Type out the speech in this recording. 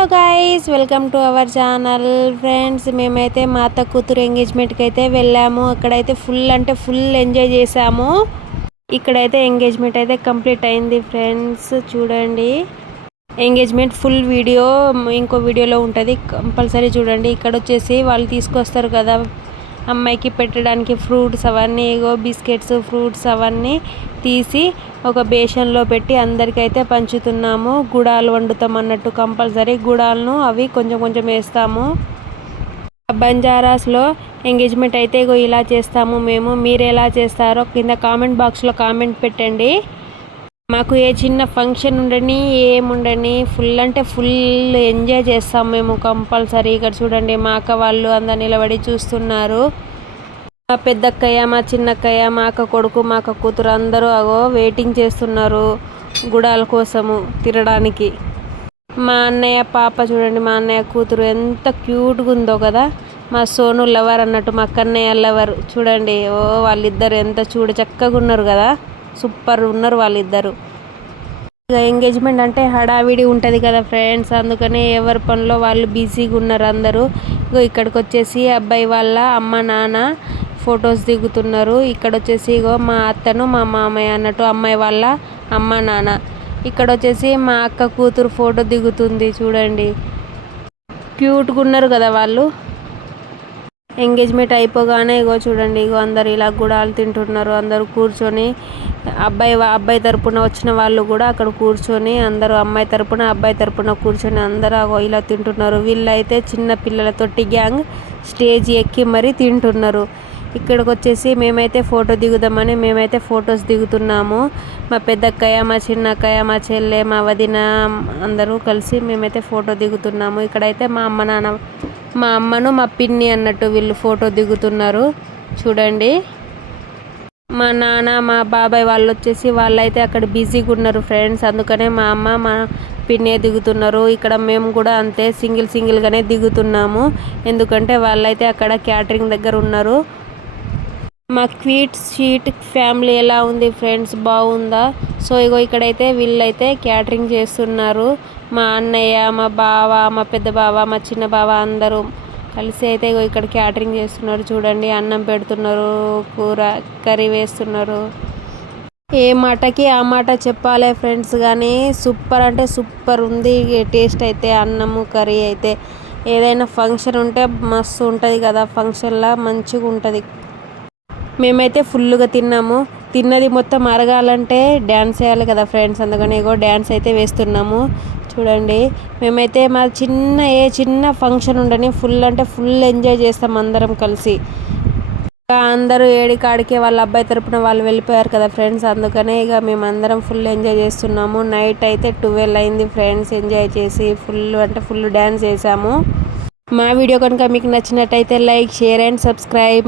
Hello guys welcome to our channel friends మేమైతే మా అత్త కూతురు ఎంగేజ్మెంట్కి అయితే వెళ్ళాము. అక్కడైతే ఫుల్ అంటే ఫుల్ ఎంజాయ్ చేసాము. ఇక్కడైతే ఎంగేజ్మెంట్ అయితే కంప్లీట్ అయింది ఫ్రెండ్స్ చూడండి. ఎంగేజ్మెంట్ ఫుల్ వీడియో ఇంకో వీడియోలో ఉంటుంది. కంపల్సరీ చూడండి. ఇక్కడ వచ్చేసి వాళ్ళు తీసుకొస్తారు కదా. అమ్మాయికి పెట్టడానికి ఫ్రూట్స్ అవన్నీ ఏగో బిస్కెట్స్ ఫ్రూట్స్ అవన్నీ తీసి ఒక బేషన్లో పెట్టి అందరికైతే పంచుతున్నాము. గుడాలు వండుతాం అన్నట్టు కంపల్సరీ గుడాలను అవి కొంచెం కొంచెం వేస్తాము. బంజారాస్లో ఎంగేజ్మెంట్ అయితే ఇగో ఇలా చేస్తాము మేము. మీరు ఎలా చేస్తారో కింద కామెంట్ బాక్స్లో కామెంట్ పెట్టండి. మాకు ఏ చిన్న ఫంక్షన్ ఉండని ఏముండని ఫుల్ అంటే ఫుల్ ఎంజాయ్ చేస్తాం మేము కంపల్సరీ ఇక్కడ చూడండి. మా అక్క వాళ్ళు అందరు నిలబడి చూస్తున్నారు. మా పెద్దక్కయ్య మా చిన్నక్కయ్య మా అక్క కొడుకు మా అక్క కూతురు అందరూ అగో వెయిటింగ్ చేస్తున్నారు గుడాల కోసము తినడానికి మా అన్నయ్య పాప చూడండి మా అన్నయ్య కూతురు ఎంత క్యూట్గా ఉందో కదా. మా సోను లవర్ అన్నట్టు మా కన్నయ్య లవర్ చూడండి. ఓ వాళ్ళిద్దరు ఎంత చూడ చక్కగా ఉన్నారు కదా. సూపర్ ఉన్నారు వాళ్ళిద్దరు. ఇక ఎంగేజ్మెంట్ అంటే హడావిడి ఉంటుంది కదా ఫ్రెండ్స్ అందుకనే ఎవరి పనిలో వాళ్ళు బిజీగా ఉన్నారు అందరూ. ఇగో ఇక్కడికి వచ్చేసి అబ్బాయి వాళ్ళ అమ్మ నాన్న ఫొటోస్ దిగుతున్నారు. ఇక్కడ వచ్చేసి ఇగో మా అత్తను మా మామయ్య అన్నట్టు అమ్మాయి వాళ్ళ అమ్మ నాన్న. ఇక్కడ వచ్చేసి మా అక్క కూతురు ఫోటో దిగుతుంది చూడండి. క్యూట్గా ఉన్నారు కదా వాళ్ళు. ఎంగేజ్మెంట్ అయిపోగానే ఇగో చూడండి ఇగో అందరు ఇలా గుడాలు తింటున్నారు అందరూ కూర్చొని అబ్బాయి అబ్బాయి తరపున వచ్చిన వాళ్ళు కూడా అక్కడ కూర్చొని అందరూ అమ్మాయి తరపున అబ్బాయి తరపున కూర్చొని అందరూ ఇలా తింటున్నారు. వీళ్ళైతే చిన్న పిల్లలతోటి గ్యాంగ్ స్టేజ్ ఎక్కి మరీ తింటున్నారు. ఇక్కడికి వచ్చేసి మేమైతే ఫోటో దిగుదామని మేమైతే ఫొటోస్ దిగుతున్నాము. మా పెద్దక్కయ్య మా చిన్నక్కయ్య మా చెల్లె మా వదిన అందరూ కలిసి మేమైతే ఫోటో దిగుతున్నాము. ఇక్కడైతే మా అమ్మ నాన్న మా అమ్మను మా పిన్ని అన్నట్టు వీళ్ళు ఫోటో దిగుతున్నారు. చూడండి. మా నాన్న మా బాబాయ్ వాళ్ళు వచ్చేసి వాళ్ళైతే అక్కడ బిజీగా ఉన్నారు ఫ్రెండ్స్. అందుకనే మా అమ్మ మా పిన్నే దిగుతున్నారు. ఇక్కడ మేము కూడా అంతే సింగిల్ సింగిల్గానే దిగుతున్నాము. ఎందుకంటే వాళ్ళైతే అక్కడ క్యాటరింగ్ దగ్గర ఉన్నారు. మా క్వీట్ షీట్ ఫ్యామిలీ ఎలా ఉంది ఫ్రెండ్స్? బాగుందా? సో ఇగో ఇక్కడైతే వీళ్ళైతే క్యాటరింగ్ చేస్తున్నారు. మా అన్నయ్య మా బావ మా పెద్ద బావ మా చిన్న బావ అందరూ కలిసి అయితే ఇగో ఇక్కడ క్యాటరింగ్ చేస్తున్నారు. చూడండి అన్నం పెడుతున్నారు కూర కర్రీ వేస్తున్నారు. ఏ మాటకి ఆ మాట చెప్పాలి ఫ్రెండ్స్ కానీ సూపర్ అంటే సూపర్ ఉంది. టేస్ట్ అయితే అన్నము కర్రీ అయితే ఏదైనా ఫంక్షన్ ఉంటే మస్తు ఉంటుంది కదా ఫంక్షన్లా మంచిగా ఉంటుంది. మేమైతే ఫుల్గా తిన్నాము. తిన్నది మొత్తం అరగాలంటే డ్యాన్స్ చేయాలి కదా ఫ్రెండ్స్ అందుకని ఏగో డ్యాన్స్ అయితే వేస్తున్నాము. చూడండి. మేమైతే మా చిన్న ఏ చిన్న ఫంక్షన్ ఉండని ఫుల్ అంటే ఫుల్ ఎంజాయ్ చేస్తాం అందరం కలిసి. అందరూ ఏడికాడికి వాళ్ళ అబ్బాయి తరపున వాళ్ళు వెళ్ళిపోయారు కదా ఫ్రెండ్స్. అందుకనే ఇక మేమందరం ఫుల్ ఎంజాయ్ చేస్తున్నాము. నైట్ అయితే ట్వెల్వ్ అయింది ఫ్రెండ్స్ ఎంజాయ్ చేసి ఫుల్ అంటే ఫుల్ డ్యాన్స్ చేసాము. మా వీడియో కనుక మీకు నచ్చినట్టయితే లైక్ షేర్ అండ్ సబ్స్క్రైబ్.